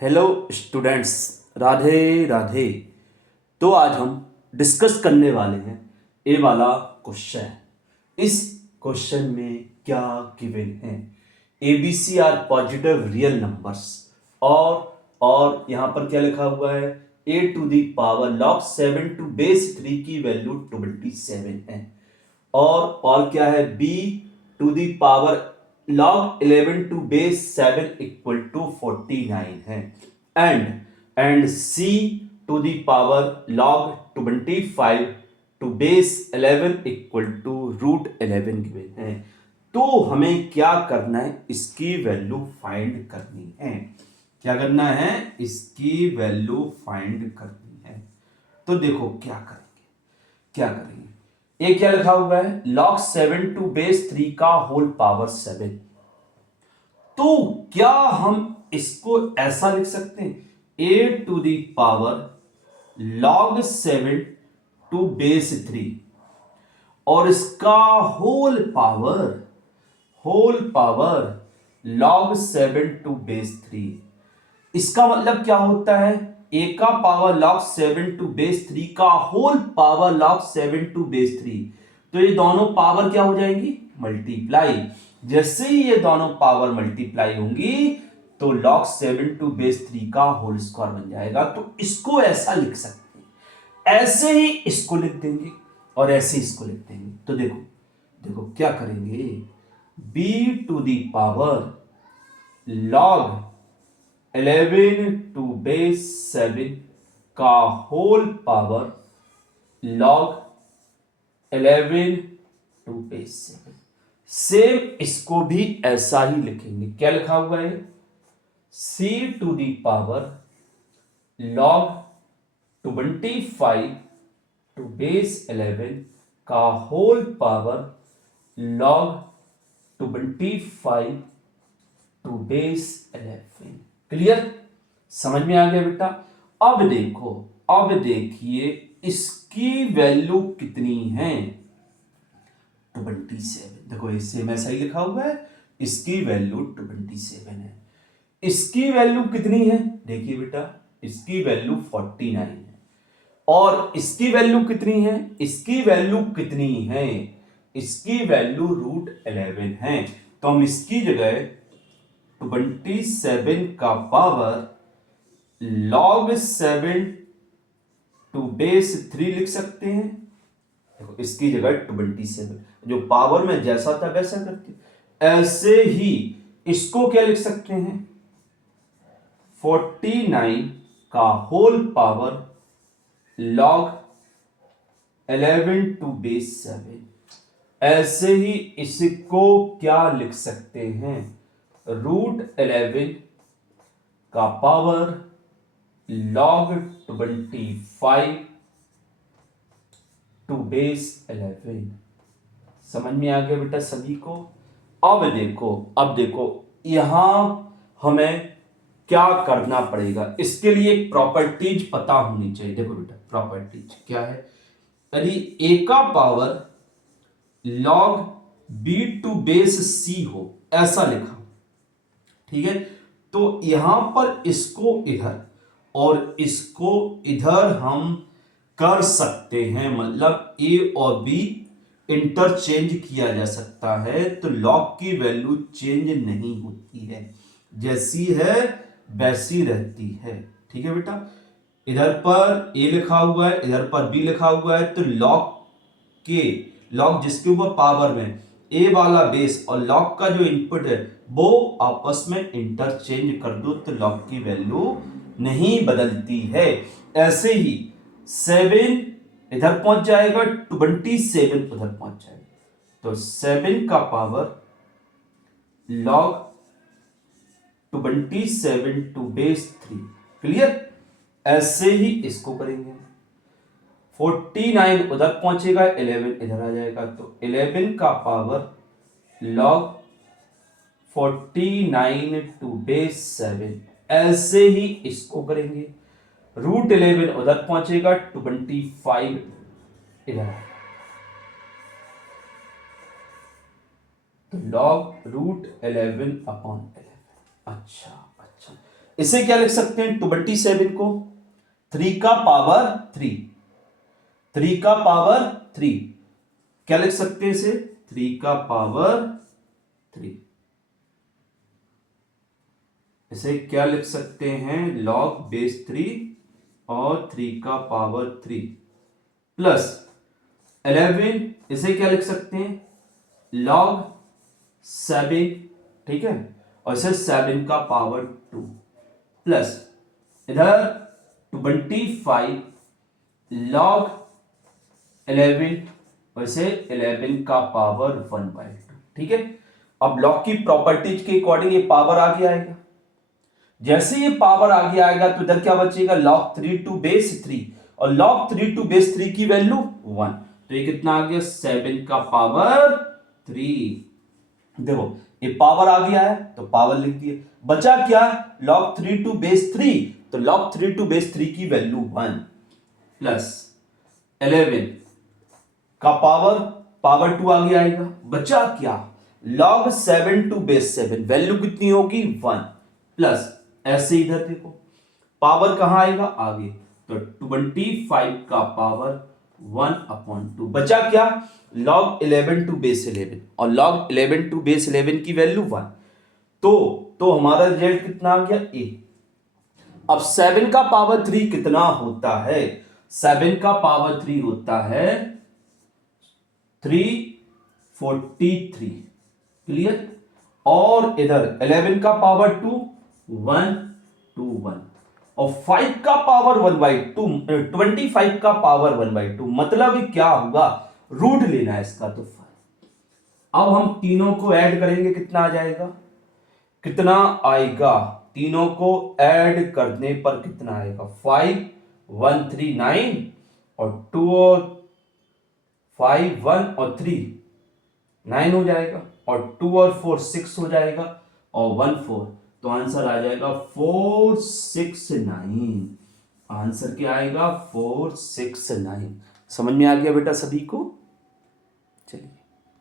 Hello students, Radhe Radhe. तो आज हम डिस्कस करने वाले हैं ए वाला क्वेश्चन। इस क्वेश्चन में क्या गिवन है? A b c are positive real numbers और यहाँ पर क्या लिखा हुआ है? A to the power log 7 to base 3 की वैल्यू 27 है। और क्या है? b to the power log 11 to base 7 equal to 49 है। And c to the power log 25 to base 11 equal to root 11 given है। तो हमें क्या करना है? इसकी वैल्यू फाइंड करनी है। क्या करना है? इसकी वैल्यू फाइंड करनी है। तो देखो क्या करेंगे। ये क्या लिखा हुआ है? log 7 टू बेस 3 का होल पावर 7। तो क्या हम इसको ऐसा लिख सकते हैं? a to the power log 7 to base 3 और इसका whole power log 7 to base 3। इसका मतलब क्या होता है? a का पावर log 7 टू बेस 3 का whole power log 7 to base 3। तो ये दोनों पावर क्या हो जाएंगी? मल्टीप्लाई। जैसे ही ये दोनों पावर मल्टीप्लाई होंगी तो log 7 टू बेस 3 का होल स्क्वायर बन जाएगा। तो इसको ऐसा लिख सकते हैं, ऐसे ही इसको लिख देंगे और ऐसे इसको लिख देंगे। तो देखो क्या करेंगे? b to the power log 11 to base 7 का whole power log 11 to base 7। Same इसको भी ऐसा ही लिखेंगे। क्या लिखा हुआ है? c to the power log 25 to base 11 का whole power log 25 to base 11। Clear? समझ में आ गया बेटा? अब देखिए इसकी वैल्यू कितनी है? 27। देखो इससे में सही लिखा हुआ है, इसकी वैल्यू 27 है। इसकी वैल्यू कितनी है? देखिए बेटा, इसकी वैल्यू 49 है। और इसकी वैल्यू कितनी है? इसकी वैल्यू रूट 11 है। तो हम इसकी जगह 27 का पावर log 7 टू बेस 3 लिख सकते हैं। देखो इसकी जगह 27, जो पावर में जैसा था वैसा करते, ऐसे ही इसको क्या लिख सकते हैं? 49 का whole power log 11 to base 7। ऐसे ही इसको क्या लिख सकते हैं? रूट 11 का पावर log 25 टू बेस 11। समझ में आ गया बेटा सभी को? अब देखो यहां हमें क्या करना पड़ेगा। इसके लिए एक प्रॉपर्टीज पता होनी चाहिए। देखो बेटा, प्रॉपर्टीज क्या है? यदि a का power log b to base c हो, ऐसा लिखा, ठीक है, तो यहां पर इसको इधर और इसको इधर हम कर सकते हैं। मतलब a और b इंटरचेंज किया जा सकता है। तो log की वैल्यू चेंज नहीं होती है, जैसी है वैसी रहती है। ठीक है बेटा? इधर पर a लिखा हुआ है, इधर पर b लिखा हुआ है। तो log जिसके ऊपर पावर में a वाला बेस और log का जो इनपुट है वो आपस में इंटरचेंज कर दो तो log की वैल्यू नहीं बदलती है। ऐसे ही 7 इधर पहुंच जाएगा, 27 उधर पहुंच जाएगा। तो 7 का power log 27 to base 3। Clear? ऐसे ही इसको करेंगे। 49 उधर पहुंचेगा, 11 इधर आ जाएगा। तो 11 का पावर log 49 टू बेस 7। ऐसे ही इसको करेंगे। रूट 11 उधर पहुंचेगा, 25 इधर। तो log रूट 11 अपॉन 11। अच्छा, इसे क्या लिख सकते हैं 27 को 3 का पावर 3, 3 का पावर 3 क्या लिख सकते हैं इसे 3 का पावर 3, इसे क्या लिख सकते हैं log बेस 3 और 3 का पावर 3 प्लस 11, इसे क्या लिख सकते हैं log 7, ठीक है, और इसे 7 का पावर 2 प्लस इधर 25 log 11 और इसे 11 का पावर 1/2, ठीक है। अब log की प्रॉपर्टीज के अकॉर्डिंग ये पावर आगे आएगा, जैसे ये पावर आगे आएगा तो इधर क्या बचेगा log 3 टू बेस 3 और log 3 टू बेस 3 की वैल्यू 1, तो ये कितना आ गया 7 का पावर 3। देखो ये पावर आ गया है तो पावर लिख दिए, बचा क्या log 3 टू बेस 3, तो log 3 टू बेस 3 की वैल्यू 1 प्लस 11 का पावर 2 आगे आएगा, बचा क्या log 7 टू बेस 7 वैल्यू कितनी होगी 1 प्लस ऐसे इधर देखो पावर कहां आएगा आगे, तो 25 का पावर 1/2 बचा क्या log 11 टू बेस 11 और log 11 टू बेस 11 की वैल्यू 1, तो हमारा रिजल्ट कितना आ गया a। अब 7 का पावर 3 कितना होता है, 7 का पावर 3 होता है 343, क्लियर, और इधर 11 का पावर 2 121 और 5 का पावर 1/2 25 का पावर 1/2 मतलब क्या होगा रूट लेना है इसका, तो 5। अब हम तीनों को ऐड करेंगे कितना आ जाएगा, कितना आएगा तीनों को ऐड करने पर कितना आएगा 5 139 और 2 और 5 1 और 3 9 हो जाएगा और 2 और 4 6 हो जाएगा और 1 4, तो आंसर आ जाएगा 469। आंसर क्या आएगा 469। समझ में आ गया बेटा सभी को, चलिए।